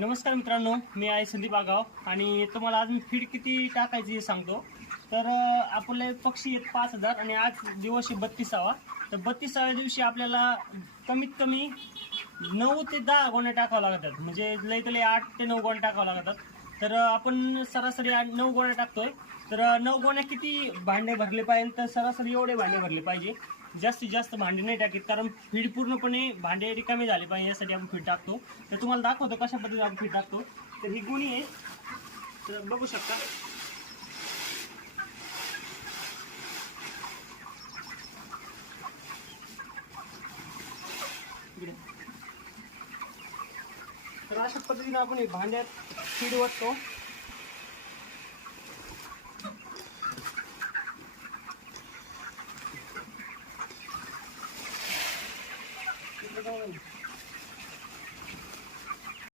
नमस्कार मित्रांनो, मी आहे संदीप आगाव आणि तुम्हाला आज मी फीड किती टाकायची हे सांगतो. तर आपले पक्षी आहेत 5,000 आणि आज दिवस आहे 32वा. तर 32व्या दिवशी आपल्याला कमीत कमी 9 ते 10 गोण्या टाकावं लागतात, म्हणजे लई तर लई 8 ते 9 गोण्या टाकावं लागतात. तर आपण सरासरी 9 गोण्या टाकतोय. तर 9 गोण्या किती भांडे भरले पाहिजे, तर सरासरी एवढे भांडे भरले पाहिजे. जास्तीत जास्त भांडे नाही टाकीत, कारण फीड पूर्णपणे भांडे रिकामे झाले पाहिजे यासाठी आपण फीड टाकतो. तर तुम्हाला दाखवतो कशा पद्धतीने आपण फीड टाकतो. तर ही गुणी आहे, तर बघू शकता. तर अशा पद्धतीने आपण हे भांड्यात फीड ओततो.